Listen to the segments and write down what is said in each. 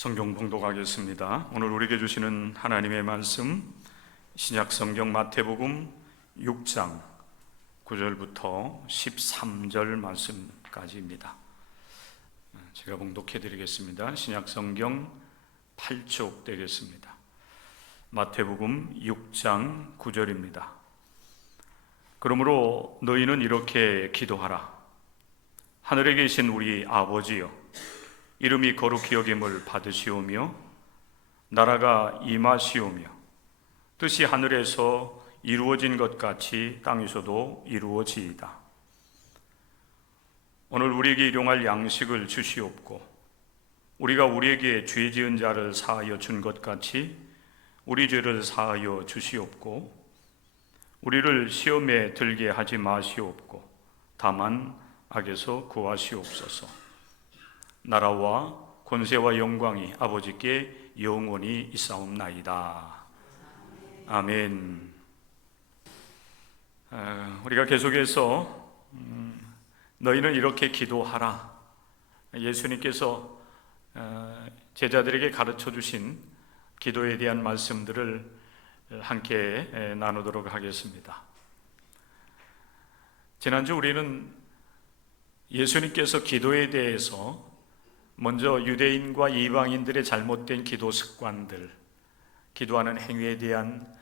성경 봉독하겠습니다. 오늘 우리에게 주시는 하나님의 말씀 신약 성경 마태복음 6장 9절부터 13절 말씀까지입니다. 제가 봉독해 드리겠습니다. 신약 성경 8쪽 되겠습니다. 마태복음 6장 9절입니다. 그러므로 너희는 이렇게 기도하라. 하늘에 계신 우리 아버지여, 이름이 거룩히 여김을 받으시오며 나라가 임하시오며 뜻이 하늘에서 이루어진 것 같이 땅에서도 이루어지이다. 오늘 우리에게 일용할 양식을 주시옵고 우리가 우리에게 죄 지은 자를 사하여 준 것 같이 우리 죄를 사하여 주시옵고 우리를 시험에 들게 하지 마시옵고 다만 악에서 구하시옵소서. 나라와 권세와 영광이 아버지께 영원히 있사옵나이다. 아멘. 우리가 계속해서 너희는 이렇게 기도하라. 예수님께서 제자들에게 가르쳐 주신 기도에 대한 말씀들을 함께 나누도록 하겠습니다. 지난주 우리는 예수님께서 기도에 대해서 먼저 유대인과 이방인들의 잘못된 기도 습관들, 기도하는 행위에 대한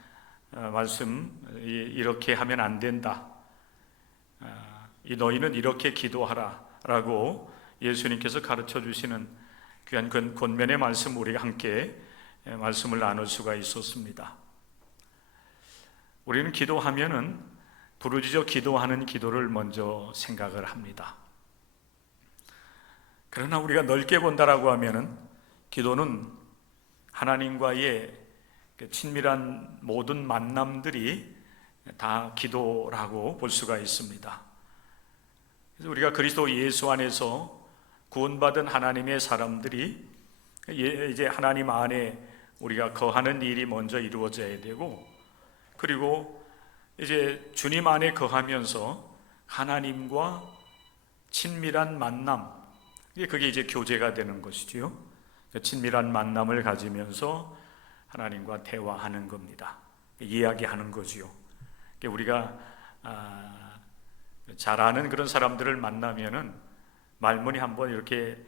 말씀, 이렇게 하면 안 된다. 너희는 이렇게 기도하라 라고 예수님께서 가르쳐 주시는 귀한 권면의 말씀, 우리가 함께 말씀을 나눌 수가 있었습니다. 우리는 기도하면은 부르짖어 기도하는 기도를 먼저 생각을 합니다. 그러나 우리가 넓게 본다라고 하면은 기도는 하나님과의 친밀한 모든 만남들이 다 기도라고 볼 수가 있습니다. 그래서 우리가 그리스도 예수 안에서 구원받은 하나님의 사람들이 이제 하나님 안에 우리가 거하는 일이 먼저 이루어져야 되고, 그리고 이제 주님 안에 거하면서 하나님과 친밀한 만남, 그게 이제 교제가 되는 것이지요. 친밀한 만남을 가지면서 하나님과 대화하는 겁니다. 이야기하는 거지요. 우리가 잘 아는 그런 사람들을 만나면은 말문이 한번 이렇게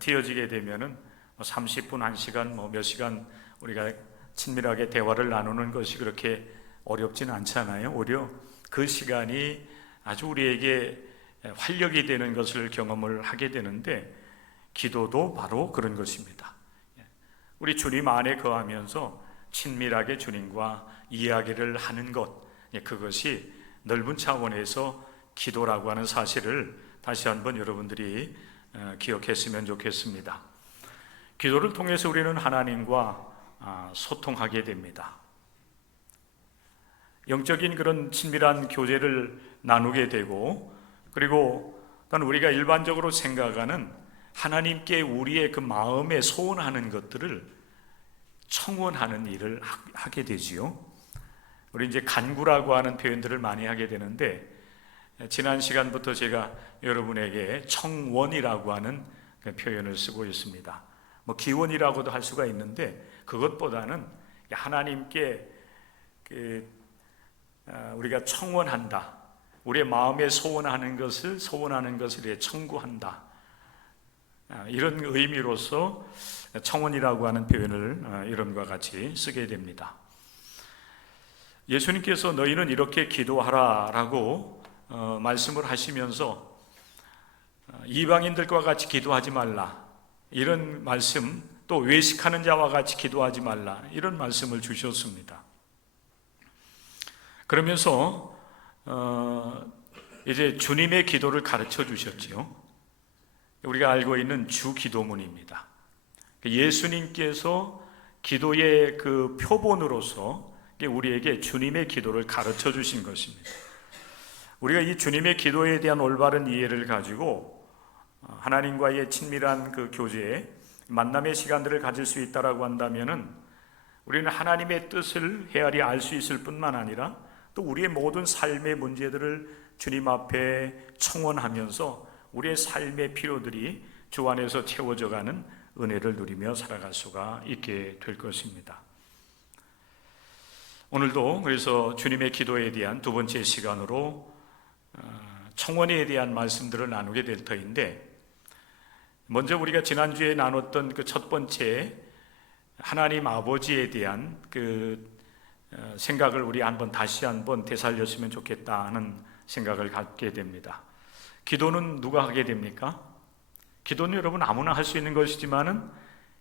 튀어지게 되면은 30분, 1시간, 몇 시간 우리가 친밀하게 대화를 나누는 것이 그렇게 어렵지는 않잖아요. 오히려 그 시간이 아주 우리에게 활력이 되는 것을 경험을 하게 되는데, 기도도 바로 그런 것입니다. 우리 주님 안에 거하면서 친밀하게 주님과 이야기를 하는 것, 그것이 넓은 차원에서 기도라고 하는 사실을 다시 한번 여러분들이 기억했으면 좋겠습니다. 기도를 통해서 우리는 하나님과 소통하게 됩니다. 영적인 그런 친밀한 교제를 나누게 되고, 그리고 또한 우리가 일반적으로 생각하는 하나님께 우리의 그 마음에 소원하는 것들을 청원하는 일을 하게 되지요. 우리 이제 간구라고 하는 표현들을 많이 하게 되는데, 지난 시간부터 제가 여러분에게 청원이라고 하는 그 표현을 쓰고 있습니다. 기원이라고도 할 수가 있는데, 그것보다는 하나님께 우리가 청원한다. 우리의 마음에 소원하는 것을 청구한다. 이런 의미로서 청원이라고 하는 표현을 이름과 같이 쓰게 됩니다. 예수님께서 너희는 이렇게 기도하라 라고 말씀을 하시면서 이방인들과 같이 기도하지 말라, 이런 말씀, 또 외식하는 자와 같이 기도하지 말라, 이런 말씀을 주셨습니다. 그러면서 이제 주님의 기도를 가르쳐 주셨지요. 우리가 알고 있는 주 기도문입니다. 예수님께서 기도의 그 표본으로서 우리에게 주님의 기도를 가르쳐 주신 것입니다. 우리가 이 주님의 기도에 대한 올바른 이해를 가지고 하나님과의 친밀한 그 교제에 만남의 시간들을 가질 수 있다라고 한다면은 우리는 하나님의 뜻을 헤아리 알 수 있을 뿐만 아니라 또 우리의 모든 삶의 문제들을 주님 앞에 청원하면서 우리의 삶의 필요들이 주 안에서 채워져가는 은혜를 누리며 살아갈 수가 있게 될 것입니다. 오늘도 그래서 주님의 기도에 대한 두 번째 시간으로 청원에 대한 말씀들을 나누게 될 터인데, 먼저 우리가 지난주에 나눴던 그 첫 번째 하나님 아버지에 대한 그 생각을 우리 다시 한번 되살렸으면 좋겠다 하는 생각을 갖게 됩니다. 기도는 누가 하게 됩니까? 기도는 여러분 아무나 할 수 있는 것이지만은,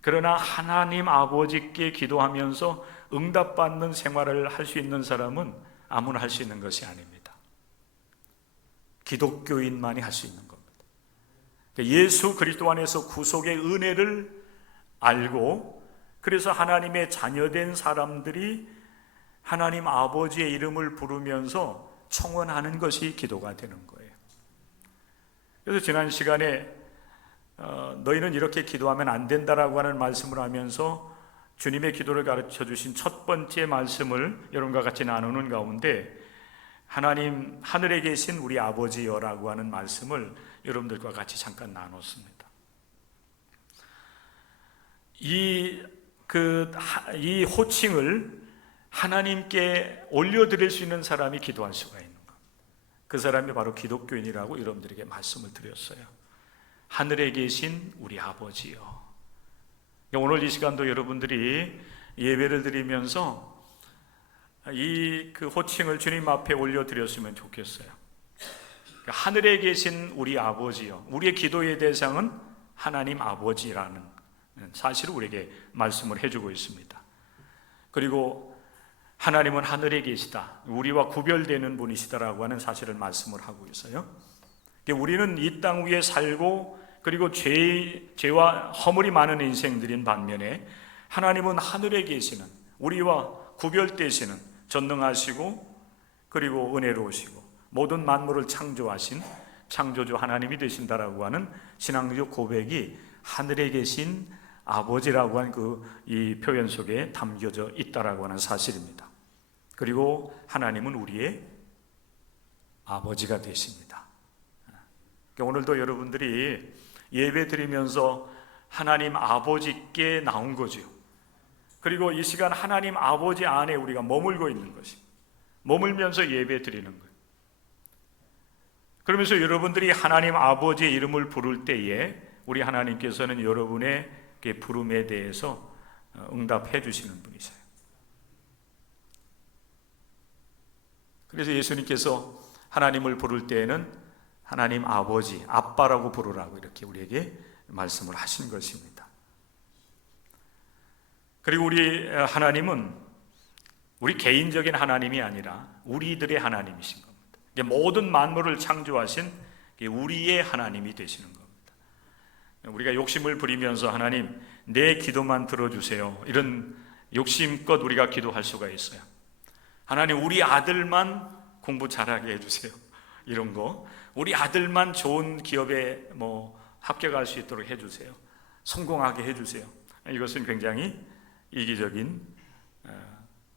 그러나 하나님 아버지께 기도하면서 응답받는 생활을 할 수 있는 사람은 아무나 할 수 있는 것이 아닙니다. 기독교인만이 할 수 있는 겁니다. 예수 그리스도 안에서 구속의 은혜를 알고, 그래서 하나님의 자녀된 사람들이 하나님 아버지의 이름을 부르면서 청원하는 것이 기도가 되는 거예요. 그래서 지난 시간에 너희는 이렇게 기도하면 안 된다라고 하는 말씀을 하면서 주님의 기도를 가르쳐 주신 첫 번째 말씀을 여러분과 같이 나누는 가운데, 하나님 하늘에 계신 우리 아버지여라고 하는 말씀을 여러분들과 같이 잠깐 나눴습니다. 이 호칭을 하나님께 올려드릴 수 있는 사람이 기도할 수가 있는 겁니다. 그 사람이 바로 기독교인이라고 여러분들에게 말씀을 드렸어요. 하늘에 계신 우리 아버지요. 오늘 이 시간도 여러분들이 예배를 드리면서 그 호칭을 주님 앞에 올려드렸으면 좋겠어요. 하늘에 계신 우리 아버지요. 우리의 기도의 대상은 하나님 아버지라는 사실을 우리에게 말씀을 해주고 있습니다. 그리고 하나님은 하늘에 계시다, 우리와 구별되는 분이시다라고 하는 사실을 말씀을 하고 있어요. 우리는 이 땅 위에 살고, 그리고 죄와 허물이 많은 인생들인 반면에 하나님은 하늘에 계시는, 우리와 구별되시는, 전능하시고 그리고 은혜로우시고 모든 만물을 창조하신 창조주 하나님이 되신다라고 하는 신앙적 고백이 하늘에 계신 아버지라고 하는 이 표현 속에 담겨져 있다라고 하는 사실입니다. 그리고 하나님은 우리의 아버지가 되십니다. 오늘도 여러분들이 예배 드리면서 하나님 아버지께 나온 거죠. 그리고 이 시간 하나님 아버지 안에 우리가 머물고 있는 것입니다. 머물면서 예배 드리는 거예요. 그러면서 여러분들이 하나님 아버지의 이름을 부를 때에 우리 하나님께서는 여러분의 부름에 대해서 응답해 주시는 분이세요. 그래서 예수님께서 하나님을 부를 때에는 하나님 아버지, 아빠라고 부르라고 이렇게 우리에게 말씀을 하신 것입니다. 그리고 우리 하나님은 우리 개인적인 하나님이 아니라 우리들의 하나님이신 겁니다. 모든 만물을 창조하신 우리의 하나님이 되시는 겁니다. 우리가 욕심을 부리면서 하나님 내 기도만 들어주세요, 이런 욕심껏 우리가 기도할 수가 있어요. 하나님 우리 아들만 공부 잘하게 해주세요, 이런 거. 우리 아들만 좋은 기업에 합격할 수 있도록 해주세요, 성공하게 해주세요. 이것은 굉장히 이기적인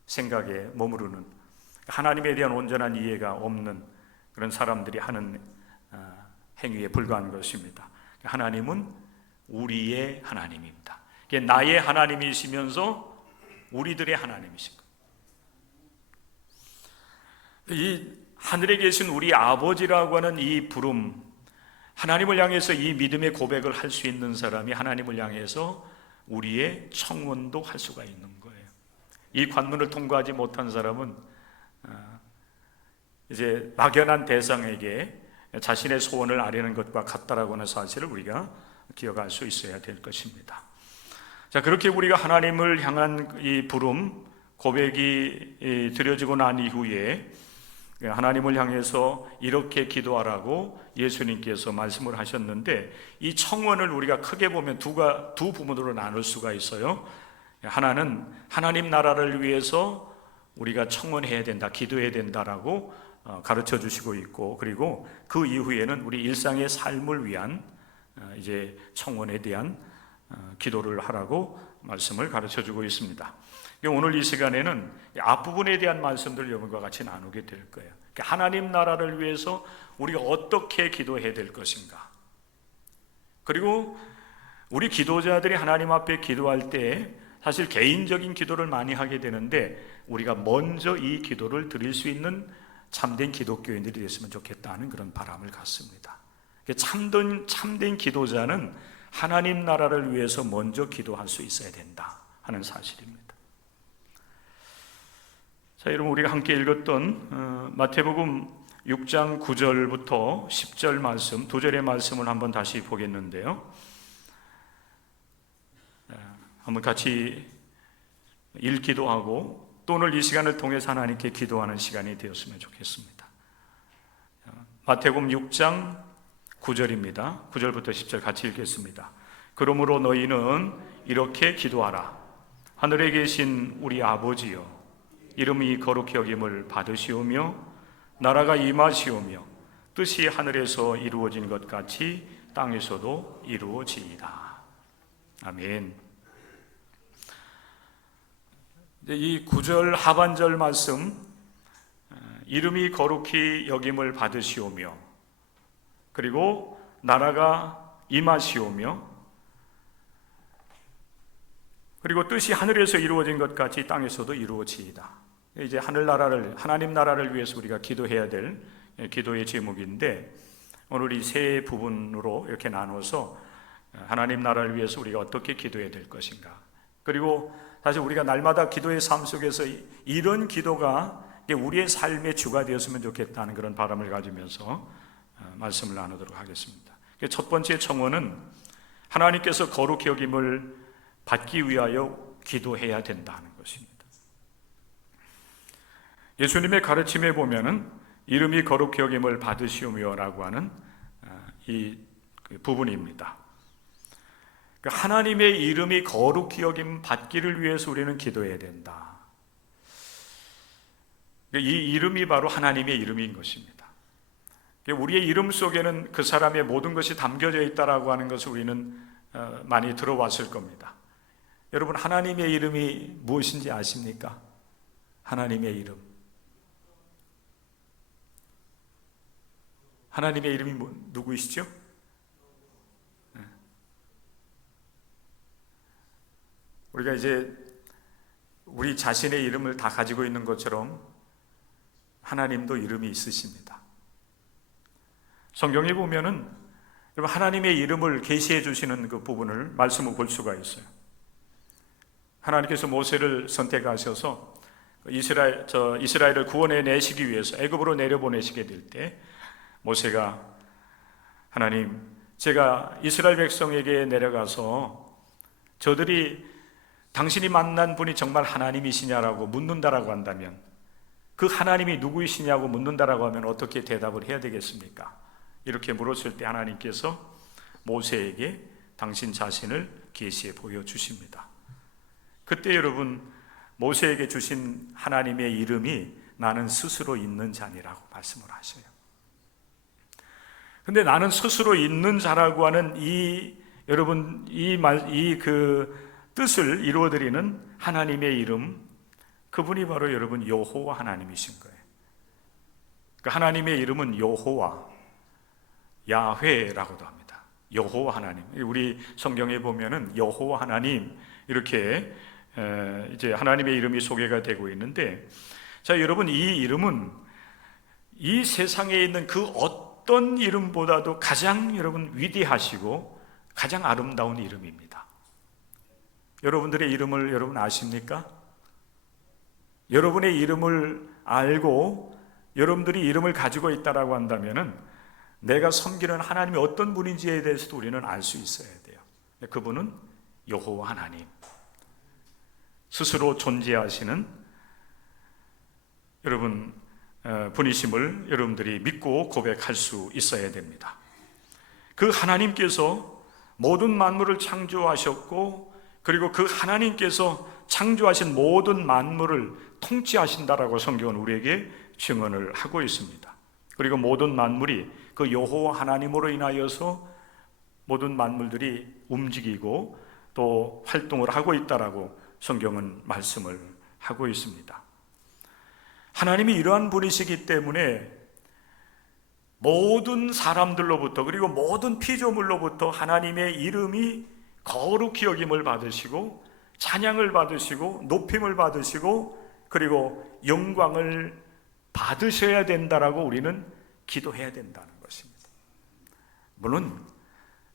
생각에 머무르는, 하나님에 대한 온전한 이해가 없는 그런 사람들이 하는 행위에 불과한 것입니다. 하나님은 우리의 하나님입니다. 나의 하나님이시면서 우리들의 하나님이신 것. 이 하늘에 계신 우리 아버지라고 하는 이 부름, 하나님을 향해서 이 믿음의 고백을 할 수 있는 사람이 하나님을 향해서 우리의 청원도 할 수가 있는 거예요. 이 관문을 통과하지 못한 사람은 이제 막연한 대상에게 자신의 소원을 아뢰는 것과 같다라고 하는 사실을 우리가 기억할 수 있어야 될 것입니다. 자, 그렇게 우리가 하나님을 향한 이 부름, 고백이 드려지고 난 이후에 하나님을 향해서 이렇게 기도하라고 예수님께서 말씀을 하셨는데, 이 청원을 우리가 크게 보면 두 부분으로 나눌 수가 있어요. 하나는 하나님 나라를 위해서 우리가 청원해야 된다, 기도해야 된다라고 가르쳐 주시고 있고, 그리고 그 이후에는 우리 일상의 삶을 위한 이제 청원에 대한 기도를 하라고 말씀을 가르쳐 주고 있습니다. 오늘 이 시간에는 앞부분에 대한 말씀들을 여러분과 같이 나누게 될 거예요. 하나님 나라를 위해서 우리가 어떻게 기도해야 될 것인가, 그리고 우리 기도자들이 하나님 앞에 기도할 때 사실 개인적인 기도를 많이 하게 되는데 우리가 먼저 이 기도를 드릴 수 있는 참된 기독교인들이 됐으면 좋겠다는 그런 바람을 갖습니다. 참된 기도자는 하나님 나라를 위해서 먼저 기도할 수 있어야 된다 하는 사실입니다. 자, 여러분, 우리가 함께 읽었던 마태복음 6장 9절부터 10절 말씀, 두 절의 말씀을 한번 다시 보겠는데요. 한번 같이 읽기도 하고 또 오늘 이 시간을 통해서 하나님께 기도하는 시간이 되었으면 좋겠습니다. 마태복음 6장 9절입니다. 9절부터 10절 같이 읽겠습니다. 그러므로 너희는 이렇게 기도하라. 하늘에 계신 우리 아버지여, 이름이 거룩히 여김을 받으시오며 나라가 임하시오며 뜻이 하늘에서 이루어진 것 같이 땅에서도 이루어지이다. 아멘. 이 9절 하반절 말씀, 이름이 거룩히 여김을 받으시오며 그리고 나라가 임하시오며 그리고 뜻이 하늘에서 이루어진 것 같이 땅에서도 이루어지이다. 이제 하나님 나라를 위해서 우리가 기도해야 될 기도의 제목인데 오늘 이 세 부분으로 이렇게 나눠서 하나님 나라를 위해서 우리가 어떻게 기도해야 될 것인가, 그리고 사실 우리가 날마다 기도의 삶 속에서 이런 기도가 우리의 삶의 주가 되었으면 좋겠다는 그런 바람을 가지면서 말씀을 나누도록 하겠습니다. 첫 번째 청원은 하나님께서 거룩히 여김을 받기 위하여 기도해야 된다는 것입니다. 예수님의 가르침에 보면은 이름이 거룩히 여김을 받으시오며라고 하는 이 부분입니다. 하나님의 이름이 거룩히 여김 받기를 위해서 우리는 기도해야 된다. 이 이름이 바로 하나님의 이름인 것입니다. 우리의 이름 속에는 그 사람의 모든 것이 담겨져 있다라고 하는 것을 우리는 많이 들어왔을 겁니다. 여러분, 하나님의 이름이 무엇인지 아십니까? 하나님의 이름. 하나님의 이름이 누구이시죠? 우리가 이제 우리 자신의 이름을 다 가지고 있는 것처럼 하나님도 이름이 있으십니다. 성경에 보면은 하나님의 이름을 계시해 주시는 그 부분을 말씀을 볼 수가 있어요. 하나님께서 모세를 선택하셔서 이스라엘을 구원해 내시기 위해서 애굽으로 내려보내시게 될 때 모세가 하나님, 제가 이스라엘 백성에게 내려가서 저들이 당신이 만난 분이 정말 하나님이시냐라고 묻는다라고 한다면, 그 하나님이 누구이시냐고 묻는다라고 하면 어떻게 대답을 해야 되겠습니까? 이렇게 물었을 때 하나님께서 모세에게 당신 자신을 계시해 보여주십니다. 그때 여러분, 모세에게 주신 하나님의 이름이 나는 스스로 있는 자니라고 말씀을 하셔요. 근데 나는 스스로 있는 자라고 하는 여러분, 그 뜻을 이루어드리는 하나님의 이름, 그분이 바로 여러분 여호와 하나님이신 거예요. 그 하나님의 이름은 여호와, 야훼라고도 합니다. 여호와 하나님. 우리 성경에 보면은 여호와 하나님 이렇게 이제 하나님의 이름이 소개가 되고 있는데, 자, 여러분, 이 이름은 이 세상에 있는 그 어떤 이름보다도 가장 여러분 위대하시고 가장 아름다운 이름입니다. 여러분들의 이름을 여러분 아십니까? 여러분의 이름을 알고 여러분들이 이름을 가지고 있다라고 한다면은 내가 섬기는 하나님이 어떤 분인지에 대해서도 우리는 알 수 있어야 돼요. 그분은 여호와 하나님, 스스로 존재하시는 여러분 분이심을 여러분들이 믿고 고백할 수 있어야 됩니다. 그 하나님께서 모든 만물을 창조하셨고, 그리고 그 하나님께서 창조하신 모든 만물을 통치하신다라고 성경은 우리에게 증언을 하고 있습니다. 그리고 모든 만물이 그 여호와 하나님으로 인하여서 모든 만물들이 움직이고 또 활동을 하고 있다라고 성경은 말씀을 하고 있습니다. 하나님이 이러한 분이시기 때문에 모든 사람들로부터, 그리고 모든 피조물로부터 하나님의 이름이 거룩히 여김을 받으시고 찬양을 받으시고 높임을 받으시고 그리고 영광을 받으셔야 된다라고 우리는 기도해야 된다는 것입니다. 물론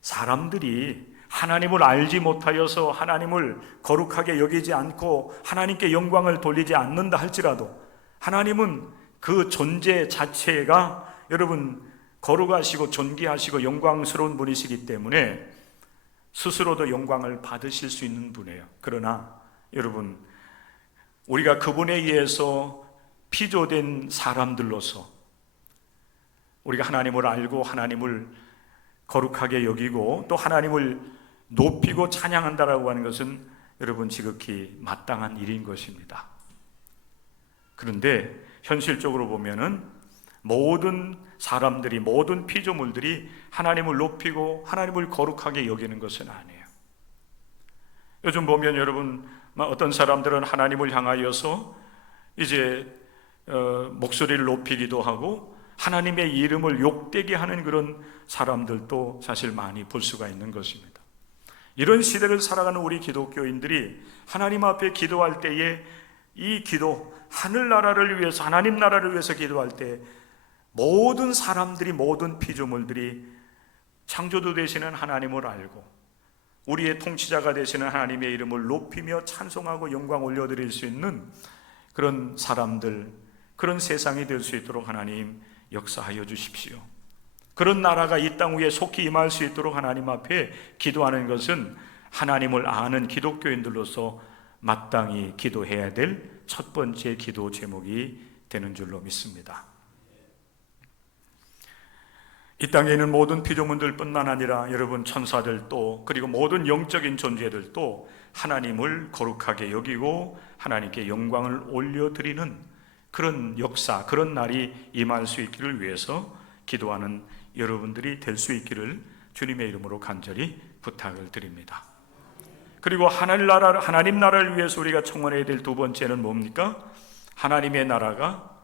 사람들이 하나님을 알지 못하여서 하나님을 거룩하게 여기지 않고 하나님께 영광을 돌리지 않는다 할지라도 하나님은 그 존재 자체가 여러분 거룩하시고 존귀하시고 영광스러운 분이시기 때문에 스스로도 영광을 받으실 수 있는 분이에요. 그러나 여러분, 우리가 그분에 의해서 피조된 사람들로서 우리가 하나님을 알고 하나님을 거룩하게 여기고 또 하나님을 높이고 찬양한다라고 하는 것은 여러분 지극히 마땅한 일인 것입니다. 그런데 현실적으로 보면은 모든 사람들이, 모든 피조물들이 하나님을 높이고 하나님을 거룩하게 여기는 것은 아니에요. 요즘 보면 여러분 어떤 사람들은 하나님을 향하여서 이제 목소리를 높이기도 하고 하나님의 이름을 욕되게 하는 그런 사람들도 사실 많이 볼 수가 있는 것입니다. 이런 시대를 살아가는 우리 기독교인들이 하나님 앞에 기도할 때에 이 기도, 하늘나라를 위해서, 하나님 나라를 위해서 기도할 때 모든 사람들이, 모든 피조물들이 창조주 되시는 하나님을 알고 우리의 통치자가 되시는 하나님의 이름을 높이며 찬송하고 영광 올려드릴 수 있는 그런 사람들, 그런 세상이 될 수 있도록 하나님 역사하여 주십시오. 그런 나라가 이 땅 위에 속히 임할 수 있도록 하나님 앞에 기도하는 것은 하나님을 아는 기독교인들로서 마땅히 기도해야 될 첫 번째 기도 제목이 되는 줄로 믿습니다. 이 땅에 있는 모든 피조물들뿐만 아니라 여러분 천사들도 그리고 모든 영적인 존재들도 하나님을 거룩하게 여기고 하나님께 영광을 올려드리는 그런 역사, 그런 날이 임할 수 있기를 위해서 기도하는 여러분들이 될 수 있기를 주님의 이름으로 간절히 부탁을 드립니다. 그리고 하나님 나라를 위해서 우리가 청원해야 될 두 번째는 뭡니까? 하나님의 나라가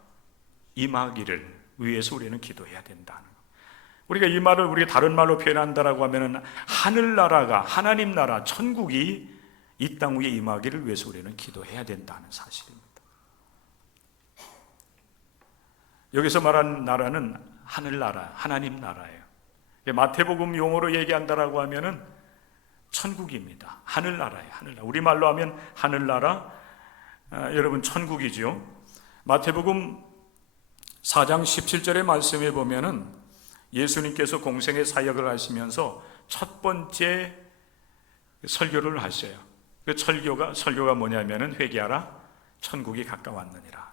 임하기를 위해서 우리는 기도해야 된다는 것. 우리가 이 말을 우리가 다른 말로 표현한다라고 하면은 하늘나라가, 하나님 나라, 천국이 이 땅 위에 임하기를 위해서 우리는 기도해야 된다는 사실입니다. 여기서 말하는 나라는 하늘나라, 하나님 나라예요. 마태복음 용어로 얘기한다라고 하면은 천국입니다. 하늘나라예요. 하늘나라. 우리말로 하면 하늘나라, 여러분 천국이죠. 마태복음 4장 17절의 말씀에 보면은 예수님께서 공생의 사역을 하시면서 첫 번째 설교를 하셔요. 그 설교가 뭐냐면은 회개하라, 천국이 가까웠느니라.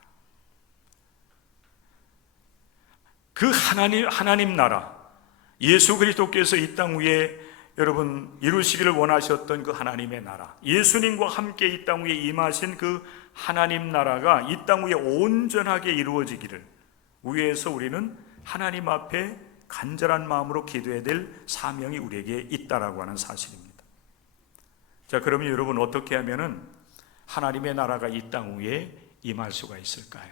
그 하나님 나라, 예수 그리스도께서 이 땅 위에 여러분 이루시기를 원하셨던 그 하나님의 나라, 예수님과 함께 이 땅 위에 임하신 그 하나님 나라가 이 땅 위에 온전하게 이루어지기를 위해서 우리는 하나님 앞에 간절한 마음으로 기도해야 될 사명이 우리에게 있다라고 하는 사실입니다. 자, 그러면 여러분 어떻게 하면은 하나님의 나라가 이 땅 위에 임할 수가 있을까요?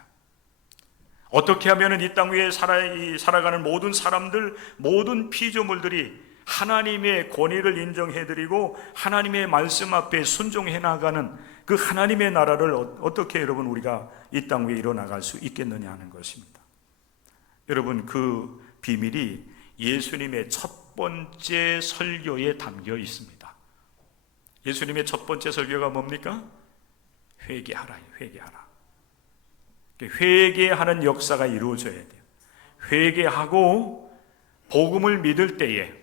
어떻게 하면은 이 땅 위에 살아가는 모든 사람들, 모든 피조물들이 하나님의 권위를 인정해드리고 하나님의 말씀 앞에 순종해 나가는 그 하나님의 나라를 어떻게 여러분 우리가 이 땅 위에 이뤄나갈 수 있겠느냐 하는 것입니다. 여러분 그 비밀이 예수님의 첫 번째 설교에 담겨 있습니다. 예수님의 첫 번째 설교가 뭡니까? 회개하라, 회개하라. 회개하는 역사가 이루어져야 돼요. 회개하고 복음을 믿을 때에,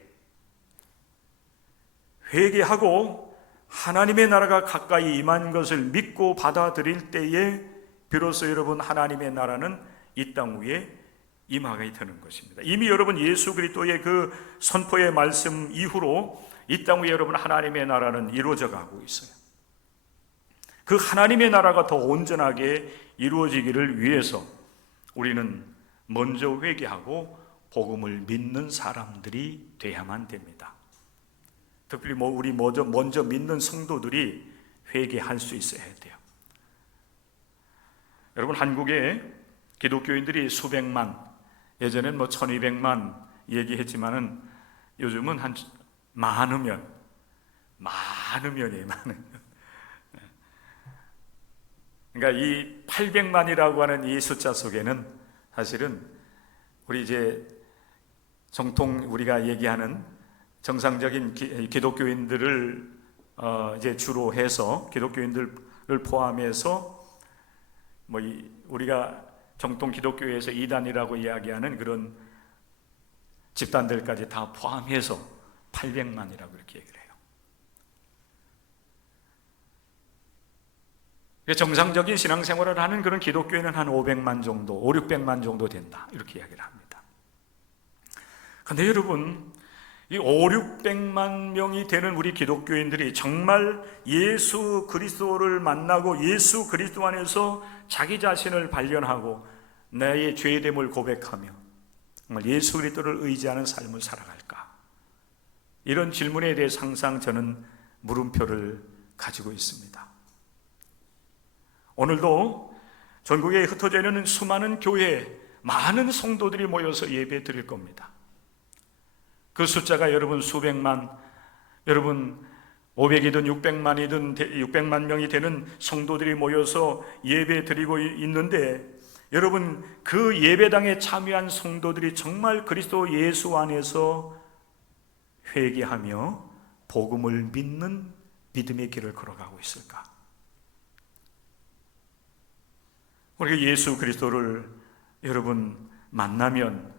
회개하고 하나님의 나라가 가까이 임한 것을 믿고 받아들일 때에 비로소 여러분 하나님의 나라는 이 땅 위에 임하게 되는 것입니다. 이미 여러분 예수 그리스도의 그 선포의 말씀 이후로 이 땅 위에 여러분 하나님의 나라는 이루어져 가고 있어요. 그 하나님의 나라가 더 온전하게 이루어지기를 위해서 우리는 먼저 회개하고 복음을 믿는 사람들이 돼야만 됩니다. 특별히 우리 먼저 믿는 성도들이 회개할 수 있어야 돼요. 여러분 한국에 기독교인들이 수백만, 예전엔 1200만 얘기했지만은 요즘은 한 많으면 많으면이 많은. 그러니까 이 800만이라고 하는 이 숫자 속에는 사실은 우리 이제 정통 우리가 얘기하는 정상적인 기독교인들을 이제 주로 해서 기독교인들을 포함해서 뭐 우리가 정통 기독교에서 이단이라고 이야기하는 그런 집단들까지 다 포함해서 800만이라고 이렇게 얘기를 해요. 정상적인 신앙생활을 하는 그런 기독교인은 한 500만 정도, 5, 600만 정도 된다 이렇게 이야기를 합니다. 그런데 여러분, 이 5, 600만 명이 되는 우리 기독교인들이 정말 예수 그리스도를 만나고 예수 그리스도 안에서 자기 자신을 발견하고 나의 죄됨을 고백하며 정말 예수 그리스도를 의지하는 삶을 살아갈까? 이런 질문에 대해서 항상 저는 물음표를 가지고 있습니다. 오늘도 전국에 흩어져 있는 수많은 교회, 많은 성도들이 모여서 예배 드릴 겁니다. 그 숫자가 여러분 수백만, 여러분 500이든 600만 명이 되는 성도들이 모여서 예배 드리고 있는데, 여러분 그 예배당에 참여한 성도들이 정말 그리스도 예수 안에서 회개하며 복음을 믿는 믿음의 길을 걸어가고 있을까? 우리가 예수 그리스도를 여러분 만나면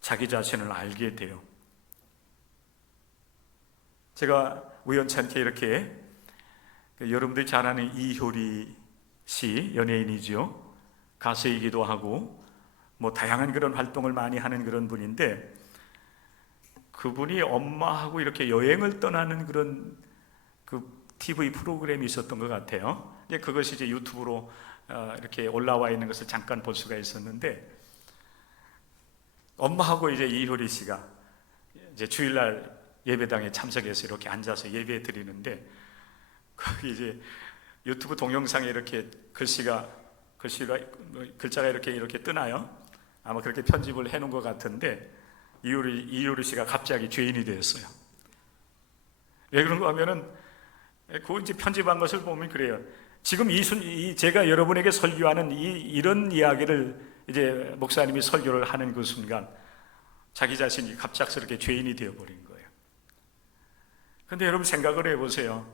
자기 자신을 알게 돼요. 제가 우연찮게 이렇게 여러분들이 잘 아는 이효리 씨, 연예인이죠. 가수이기도 하고 뭐 다양한 그런 활동을 많이 하는 그런 분인데, 그분이 엄마하고 이렇게 여행을 떠나는 그런 그 TV 프로그램이 있었던 것 같아요. 그것이 이제 유튜브로 이렇게 올라와 있는 것을 잠깐 볼 수가 있었는데, 엄마하고 이제 이효리 씨가 이제 주일날 예배당에 참석해서 이렇게 앉아서 예배 드리는데, 거기 이제 유튜브 동영상에 이렇게 글자가 이렇게 뜨나요? 아마 그렇게 편집을 해놓은 것 같은데, 이효리 씨가 갑자기 죄인이 되었어요. 왜 그런가 하면은 그 이제 편집한 것을 보면 그래요. 지금 제가 여러분에게 설교하는 이런 이야기를 이제 목사님이 설교를 하는 그 순간 자기 자신이 갑작스럽게 죄인이 되어버린 거예요. 그런데 여러분 생각을 해보세요.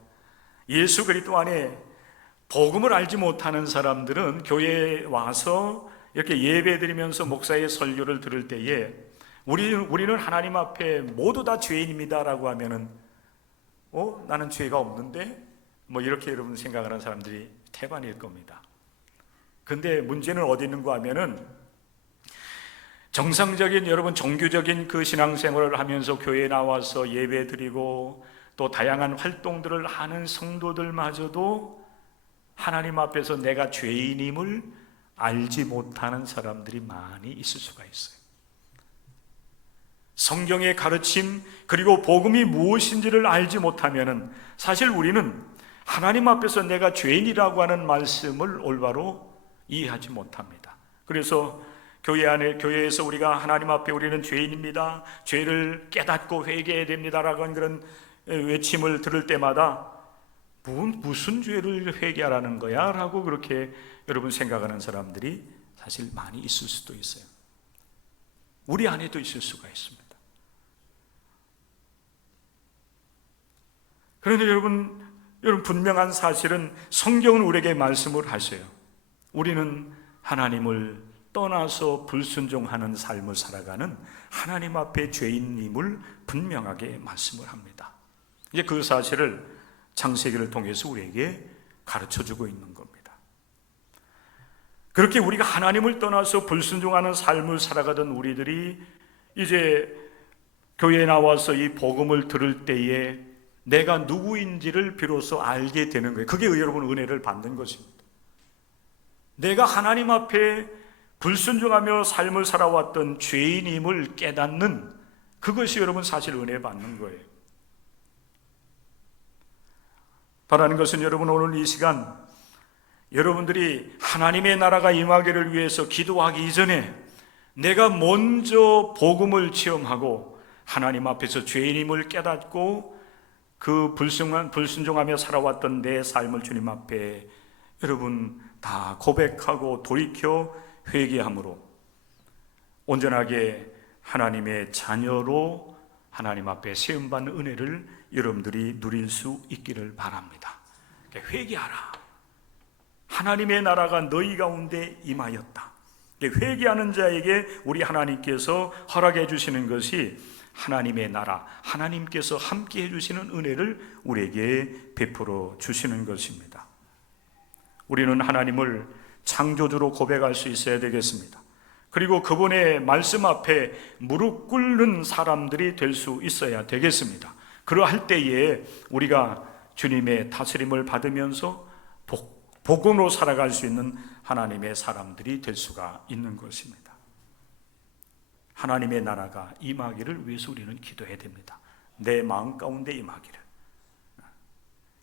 예수 그리스도 안에 복음을 알지 못하는 사람들은 교회에 와서 이렇게 예배드리면서 목사의 설교를 들을 때에 우리는 하나님 앞에 모두 다 죄인입니다라고 하면은 나는 죄가 없는데? 뭐 이렇게 여러분 생각하는 사람들이 태반일 겁니다. 근데 문제는 어디 있는가 하면은, 정상적인 여러분 종교적인 그 신앙생활을 하면서 교회에 나와서 예배드리고 또 다양한 활동들을 하는 성도들마저도 하나님 앞에서 내가 죄인임을 알지 못하는 사람들이 많이 있을 수가 있어요. 성경의 가르침 그리고 복음이 무엇인지를 알지 못하면은 사실 우리는 하나님 앞에서 내가 죄인이라고 하는 말씀을 올바로 이해하지 못합니다. 그래서 교회에서 우리가 하나님 앞에 우리는 죄인입니다, 죄를 깨닫고 회개해야 됩니다라고 하는 그런 외침을 들을 때마다 무슨 죄를 회개하라는 거야? 라고 그렇게 여러분 생각하는 사람들이 사실 많이 있을 수도 있어요. 우리 안에도 있을 수가 있습니다. 그런데 여러분 분명한 사실은 성경은 우리에게 말씀을 하세요. 우리는 하나님을 떠나서 불순종하는 삶을 살아가는 하나님 앞에 죄인임을 분명하게 말씀을 합니다. 이제 그 사실을 창세기를 통해서 우리에게 가르쳐주고 있는 겁니다. 그렇게 우리가 하나님을 떠나서 불순종하는 삶을 살아가던 우리들이 이제 교회에 나와서 이 복음을 들을 때에 내가 누구인지를 비로소 알게 되는 거예요. 그게 여러분 은혜를 받는 것입니다. 내가 하나님 앞에 불순종하며 삶을 살아왔던 죄인임을 깨닫는 그것이 여러분 사실 은혜 받는 거예요. 바라는 것은 여러분 오늘 이 시간 여러분들이 하나님의 나라가 임하기를 위해서 기도하기 이전에 내가 먼저 복음을 체험하고 하나님 앞에서 죄인임을 깨닫고 그 불순종하며 살아왔던 내 삶을 주님 앞에 여러분 다 고백하고 돌이켜 회개함으로 온전하게 하나님의 자녀로 하나님 앞에 세움받는 은혜를 여러분들이 누릴 수 있기를 바랍니다. 회개하라. 하나님의 나라가 너희 가운데 임하였다. 회개하는 자에게 우리 하나님께서 허락해 주시는 것이 하나님의 나라, 하나님께서 함께 해주시는 은혜를 우리에게 베풀어 주시는 것입니다. 우리는 하나님을 창조주로 고백할 수 있어야 되겠습니다. 그리고 그분의 말씀 앞에 무릎 꿇는 사람들이 될 수 있어야 되겠습니다. 그러할 때에 우리가 주님의 다스림을 받으면서 복음으로 살아갈 수 있는 하나님의 사람들이 될 수가 있는 것입니다. 하나님의 나라가 임하기를 위해서 우리는 기도해야 됩니다. 내 마음 가운데 임하기를.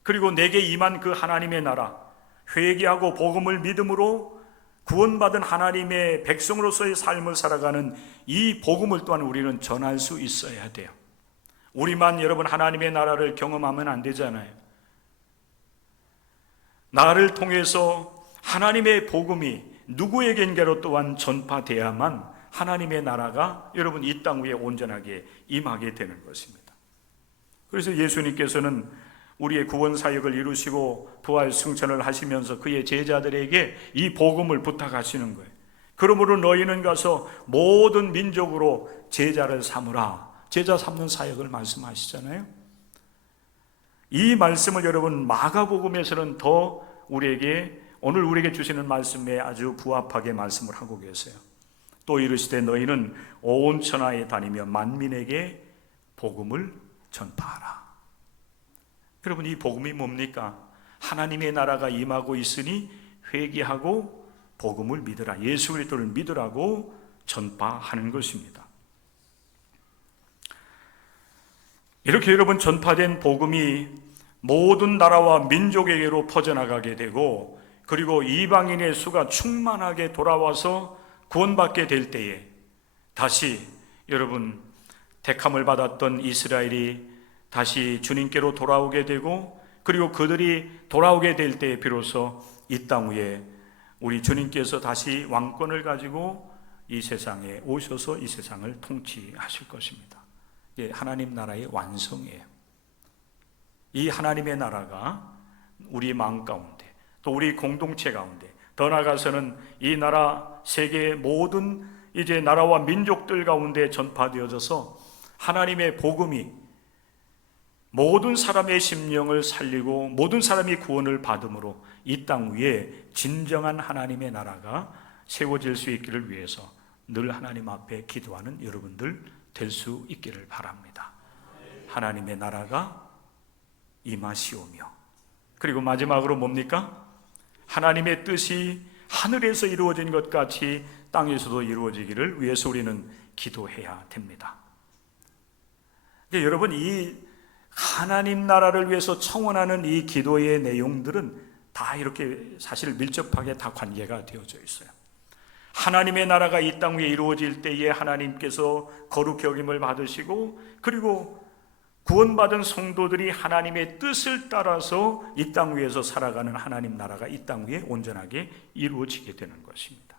그리고 내게 임한 그 하나님의 나라, 회개하고 복음을 믿음으로 구원받은 하나님의 백성으로서의 삶을 살아가는 이 복음을 또한 우리는 전할 수 있어야 돼요. 우리만 여러분 하나님의 나라를 경험하면 안 되잖아요. 나를 통해서 하나님의 복음이 누구에겐가로 또한 전파돼야만 하나님의 나라가 여러분 이 땅 위에 온전하게 임하게 되는 것입니다. 그래서 예수님께서는 우리의 구원 사역을 이루시고 부활 승천을 하시면서 그의 제자들에게 이 복음을 부탁하시는 거예요. 그러므로 너희는 가서 모든 민족으로 제자를 삼으라. 제자 삼는 사역을 말씀하시잖아요. 이 말씀을 여러분 마가복음에서는 더 우리에게 오늘 우리에게 주시는 말씀에 아주 부합하게 말씀을 하고 계세요. 또 이르시되 너희는 온 천하에 다니며 만민에게 복음을 전파하라. 여러분 이 복음이 뭡니까? 하나님의 나라가 임하고 있으니 회개하고 복음을 믿으라. 예수 그리스도를 믿으라고 전파하는 것입니다. 이렇게 여러분 전파된 복음이 모든 나라와 민족에게로 퍼져나가게 되고 그리고 이방인의 수가 충만하게 돌아와서 구원받게 될 때에 다시 여러분 택함을 받았던 이스라엘이 다시 주님께로 돌아오게 되고 그리고 그들이 돌아오게 될 때에 비로소 이 땅 위에 우리 주님께서 다시 왕권을 가지고 이 세상에 오셔서 이 세상을 통치하실 것입니다. 이게 하나님 나라의 완성이에요. 이 하나님의 나라가 우리 마음 가운데 또 우리 공동체 가운데 더 나아가서는 이 나라 세계의 모든 이제 나라와 민족들 가운데 전파되어져서 하나님의 복음이 모든 사람의 심령을 살리고 모든 사람이 구원을 받음으로 이 땅 위에 진정한 하나님의 나라가 세워질 수 있기를 위해서 늘 하나님 앞에 기도하는 여러분들 될 수 있기를 바랍니다. 하나님의 나라가 임하시오며 그리고 마지막으로 뭡니까? 하나님의 뜻이 하늘에서 이루어진 것 같이 땅에서도 이루어지기를 위해서 우리는 기도해야 됩니다. 여러분 이 하나님 나라를 위해서 청원하는 이 기도의 내용들은 다 이렇게 사실 밀접하게 다 관계가 되어져 있어요. 하나님의 나라가 이 땅 위에 이루어질 때에 하나님께서 거룩히 여김을 받으시고 그리고 구원받은 성도들이 하나님의 뜻을 따라서 이 땅 위에서 살아가는 하나님 나라가 이 땅 위에 온전하게 이루어지게 되는 것입니다.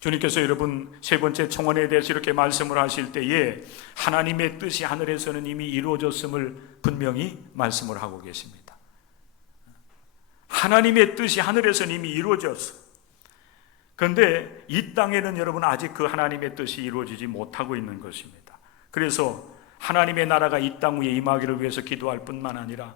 주님께서 여러분 세 번째 청원에 대해서 이렇게 말씀을 하실 때에 하나님의 뜻이 하늘에서는 이미 이루어졌음을 분명히 말씀을 하고 계십니다. 하나님의 뜻이 하늘에서는 이미 이루어졌어요. 그런데 이 땅에는 여러분 아직 그 하나님의 뜻이 이루어지지 못하고 있는 것입니다. 그래서 하나님의 나라가 이 땅 위에 임하기를 위해서 기도할 뿐만 아니라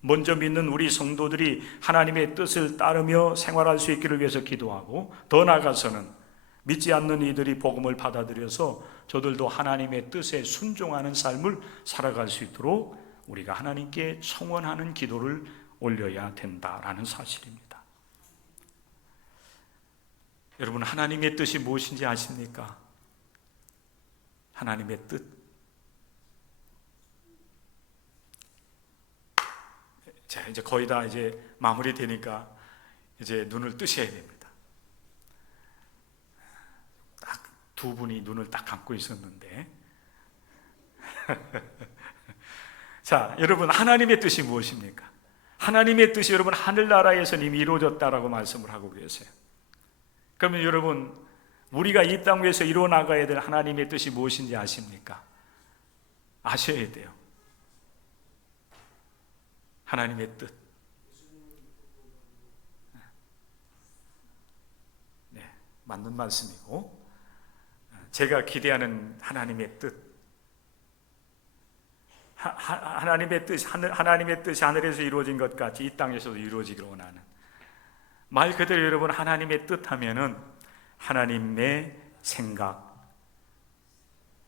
먼저 믿는 우리 성도들이 하나님의 뜻을 따르며 생활할 수 있기를 위해서 기도하고 더 나아가서는 믿지 않는 이들이 복음을 받아들여서 저들도 하나님의 뜻에 순종하는 삶을 살아갈 수 있도록 우리가 하나님께 청원하는 기도를 올려야 된다라는 사실입니다. 여러분 하나님의 뜻이 무엇인지 아십니까? 하나님의 뜻. 자, 이제 거의 다 이제 마무리되니까 이제 눈을 뜨셔야 됩니다. 딱 두 분이 눈을 딱 감고 있었는데 자, 여러분, 하나님의 뜻이 무엇입니까? 하나님의 뜻이 여러분 하늘나라에서는 이미 이루어졌다라고 말씀을 하고 계세요. 그러면 여러분, 우리가 이 땅 위에서 이루어 나가야 될 하나님의 뜻이 무엇인지 아십니까? 아셔야 돼요. 하나님의 뜻. 네, 맞는 말씀이고, 제가 기대하는 하나님의 뜻. 하나님의 뜻이 하늘에서 이루어진 것 같이 이 땅에서도 이루어지기를 원하는, 말 그대로 여러분 하나님의 뜻 하면은 하나님의 생각,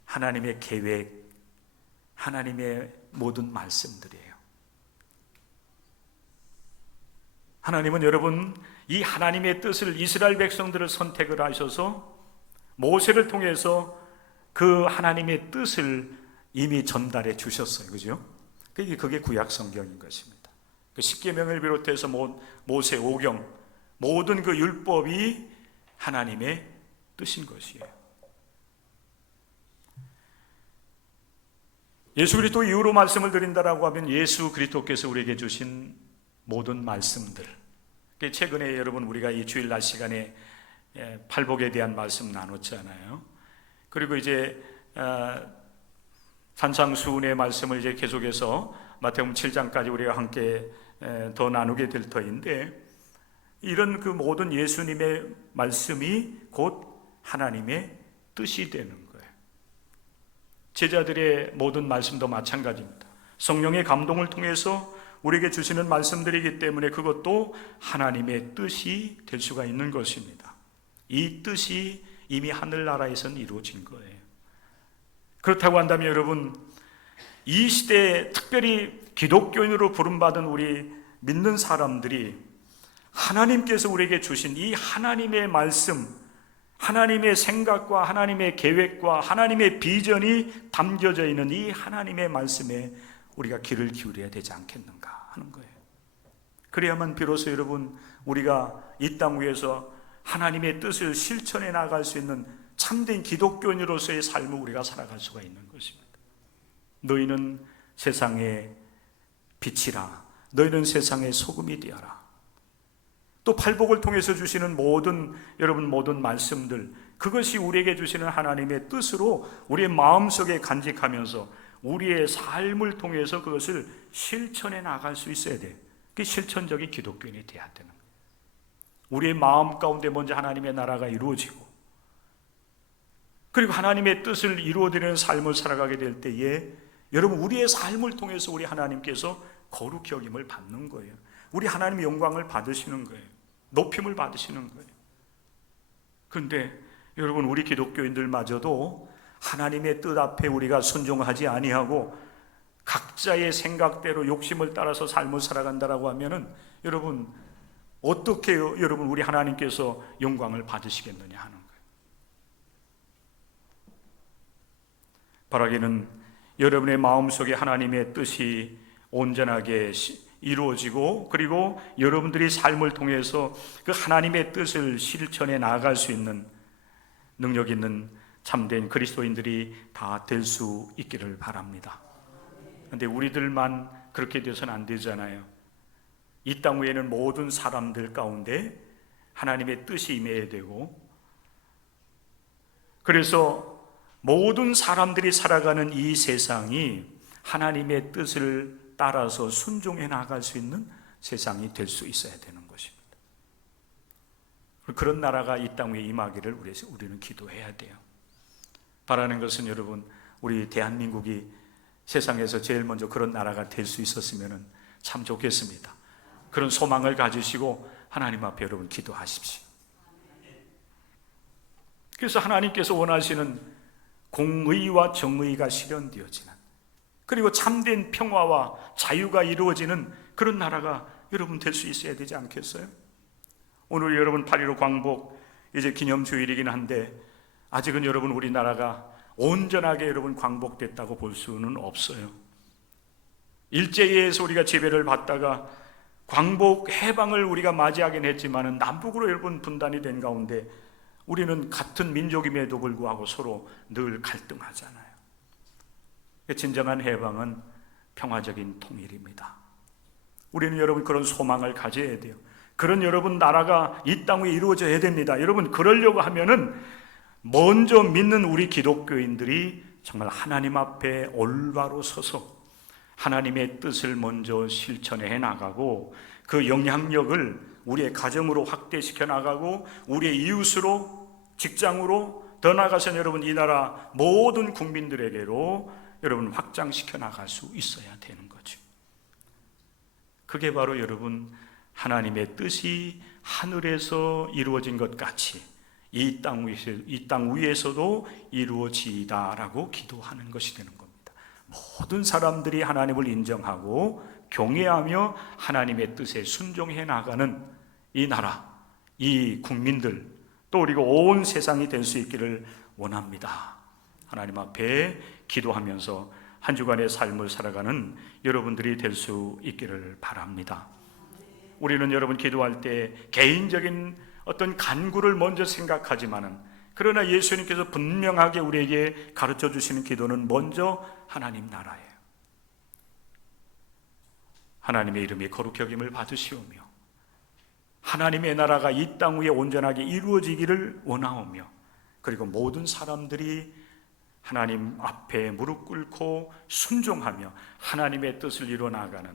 하나님의 계획, 하나님의 모든 말씀들이에요. 하나님은 여러분 이 하나님의 뜻을, 이스라엘 백성들을 선택을 하셔서 모세를 통해서 그 하나님의 뜻을 이미 전달해 주셨어요. 그죠? 그게 구약 성경인 것입니다. 그 십계명을 비롯해서 모세 오경, 모든 그 율법이 하나님의 뜻인 것이에요. 예수 그리스도 이후로 말씀을 드린다라고 하면 예수 그리스도께서 우리에게 주신 모든 말씀들. 최근에 여러분 우리가 이 주일날 시간에 팔복에 대한 말씀 나눴잖아요. 그리고 이제 산상수훈의 말씀을 이제 계속해서 마태복음 7장까지 우리가 함께 더 나누게 될 터인데, 이런 그 모든 예수님의 말씀이 곧 하나님의 뜻이 되는 거예요. 제자들의 모든 말씀도 마찬가지입니다. 성령의 감동을 통해서 우리에게 주시는 말씀들이기 때문에 그것도 하나님의 뜻이 될 수가 있는 것입니다. 이 뜻이 이미 하늘나라에서는 이루어진 거예요. 그렇다고 한다면 여러분, 이 시대에 특별히 기독교인으로 부름받은 우리 믿는 사람들이 하나님께서 우리에게 주신 이 하나님의 말씀, 하나님의 생각과 하나님의 계획과 하나님의 비전이 담겨져 있는 이 하나님의 말씀에 우리가 귀를 기울여야 되지 않겠는가 하는 거예요. 그래야만 비로소 여러분 우리가 이 땅 위에서 하나님의 뜻을 실천해 나갈 수 있는 참된 기독교인으로서의 삶을 우리가 살아갈 수가 있는 것입니다. 너희는 세상의 빛이라, 너희는 세상의 소금이 되어라. 또 팔복을 통해서 주시는 여러분 모든 말씀들, 그것이 우리에게 주시는 하나님의 뜻으로 우리의 마음속에 간직하면서 우리의 삶을 통해서 그것을 실천해 나갈 수 있어야 돼. 그게 실천적인 기독교인이 돼야 되는 거예요. 우리의 마음 가운데 먼저 하나님의 나라가 이루어지고, 그리고 하나님의 뜻을 이루어드리는 삶을 살아가게 될 때에 여러분 우리의 삶을 통해서 우리 하나님께서 거룩히 여김을 받는 거예요. 우리 하나님의 영광을 받으시는 거예요. 높임을 받으시는 거예요. 그런데 여러분 우리 기독교인들마저도 하나님의 뜻 앞에 우리가 순종하지 아니하고 각자의 생각대로 욕심을 따라서 삶을 살아간다라고 하면은 여러분 어떻게 여러분 우리 하나님께서 영광을 받으시겠느냐 하는 거예요. 바라기는 여러분의 마음속에 하나님의 뜻이 온전하게 이루어지고, 그리고 여러분들이 삶을 통해서 그 하나님의 뜻을 실천해 나아갈 수 있는 능력 있는 참된 그리스도인들이 다 될 수 있기를 바랍니다. 그런데 우리들만 그렇게 돼서는 안 되잖아요. 이 땅 위에는 모든 사람들 가운데 하나님의 뜻이 임해야 되고, 그래서 모든 사람들이 살아가는 이 세상이 하나님의 뜻을 따라서 순종해 나갈 수 있는 세상이 될 수 있어야 되는 것입니다. 그런 나라가 이 땅 위에 임하기를 우리는 기도해야 돼요. 바라는 것은 여러분 우리 대한민국이 세상에서 제일 먼저 그런 나라가 될 수 있었으면 참 좋겠습니다. 그런 소망을 가지시고 하나님 앞에 여러분 기도하십시오. 그래서 하나님께서 원하시는 공의와 정의가 실현되어지는, 그리고 참된 평화와 자유가 이루어지는 그런 나라가 여러분 될 수 있어야 되지 않겠어요? 오늘 여러분 8.15 광복 이제 기념주일이긴 한데 아직은 여러분 우리나라가 온전하게 여러분 광복됐다고 볼 수는 없어요. 일제에 의해서 우리가 지배를 받다가 광복 해방을 우리가 맞이하긴 했지만은 남북으로 여러분 분단이 된 가운데 우리는 같은 민족임에도 불구하고 서로 늘 갈등하잖아요. 진정한 해방은 평화적인 통일입니다. 우리는 여러분 그런 소망을 가져야 돼요. 그런 여러분 나라가 이 땅 위에 이루어져야 됩니다. 여러분 그러려고 하면은 먼저 믿는 우리 기독교인들이 정말 하나님 앞에 올바로 서서 하나님의 뜻을 먼저 실천해 나가고 그 영향력을 우리의 가정으로 확대시켜 나가고 우리의 이웃으로, 직장으로, 더 나아가서는 여러분 이 나라 모든 국민들에게로 여러분 확장시켜 나갈 수 있어야 되는 거죠. 그게 바로 여러분 하나님의 뜻이 하늘에서 이루어진 것 같이 이 땅 위에서도 이루어지다라고 기도하는 것이 되는 겁니다. 모든 사람들이 하나님을 인정하고 경외하며 하나님의 뜻에 순종해 나가는 이 나라, 이 국민들, 또 그리고 온 세상이 될 수 있기를 원합니다. 하나님 앞에 기도하면서 한 주간의 삶을 살아가는 여러분들이 될 수 있기를 바랍니다. 우리는 여러분 기도할 때 개인적인 어떤 간구를 먼저 생각하지만은, 그러나 예수님께서 분명하게 우리에게 가르쳐 주시는 기도는 먼저 하나님 나라예요. 하나님의 이름이 거룩히 여김을 받으시오며 하나님의 나라가 이 땅 위에 온전하게 이루어지기를 원하오며, 그리고 모든 사람들이 하나님 앞에 무릎 꿇고 순종하며 하나님의 뜻을 이루어 나가는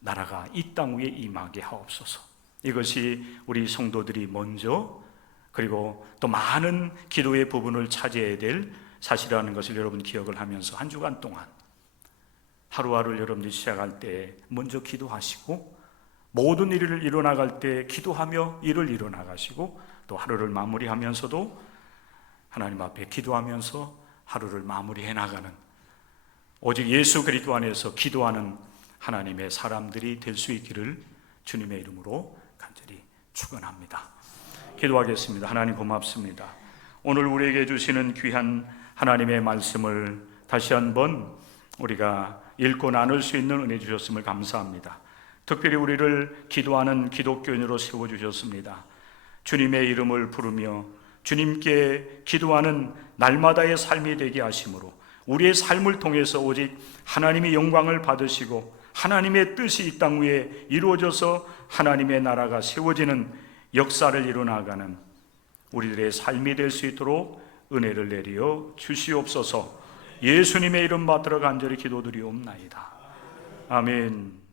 나라가 이 땅 위에 임하게 하옵소서. 이것이 우리 성도들이 먼저, 그리고 또 많은 기도의 부분을 차지해야 될 사실이라는 것을 여러분 기억을 하면서 한 주간 동안 하루하루를 여러분들이 시작할 때 먼저 기도하시고, 모든 일을 이뤄나갈 때 기도하며 일을 이뤄나가시고, 또 하루를 마무리하면서도 하나님 앞에 기도하면서 하루를 마무리해 나가는, 오직 예수 그리스도 안에서 기도하는 하나님의 사람들이 될 수 있기를 주님의 이름으로 간절히 축원합니다. 기도하겠습니다. 하나님 고맙습니다. 오늘 우리에게 주시는 귀한 하나님의 말씀을 다시 한번 우리가 읽고 나눌 수 있는 은혜 주셨음을 감사합니다. 특별히 우리를 기도하는 기독교인으로 세워주셨습니다. 주님의 이름을 부르며 주님께 기도하는 날마다의 삶이 되게 하심으로 우리의 삶을 통해서 오직 하나님의 영광을 받으시고 하나님의 뜻이 이 땅 위에 이루어져서 하나님의 나라가 세워지는 역사를 이뤄나가는 우리들의 삶이 될 수 있도록 은혜를 내려 주시옵소서. 예수님의 이름 받들어 간절히 기도드리옵나이다. 아멘.